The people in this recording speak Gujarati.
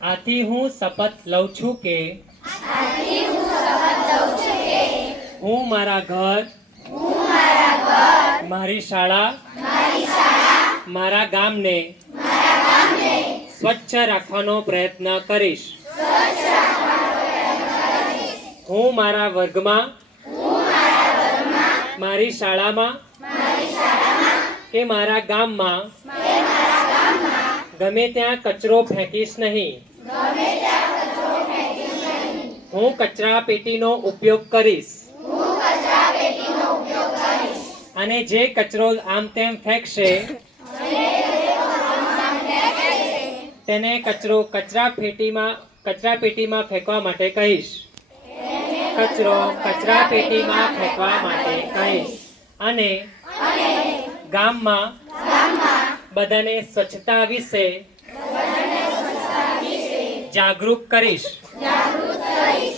આથી હું શપથ લઉં છું કે હું મારા ઘર, મારી શાળા, મારા ગામને સ્વચ્છ રાખવાનો પ્રયત્ન કરીશ. હું મારા વર્ગમાં, મારી શાળામાં કે મારા ગામમાં ગમે ત્યાં કચરો ફેંકીશ નહીં. હું કચરા પેટીનો ઉપયોગ કરીશ અને જે કચરો આમ તેમ ફેંકશે તેને કચરો કચરા પેટીમાં ફેંકવા માટે કહીશ. કચરો કચરા પેટીમાં ફેંકવા માટે કહીશ. અને ગામમાં બધાને સ્વચ્છતા વિશે જાગૃત કરીશ.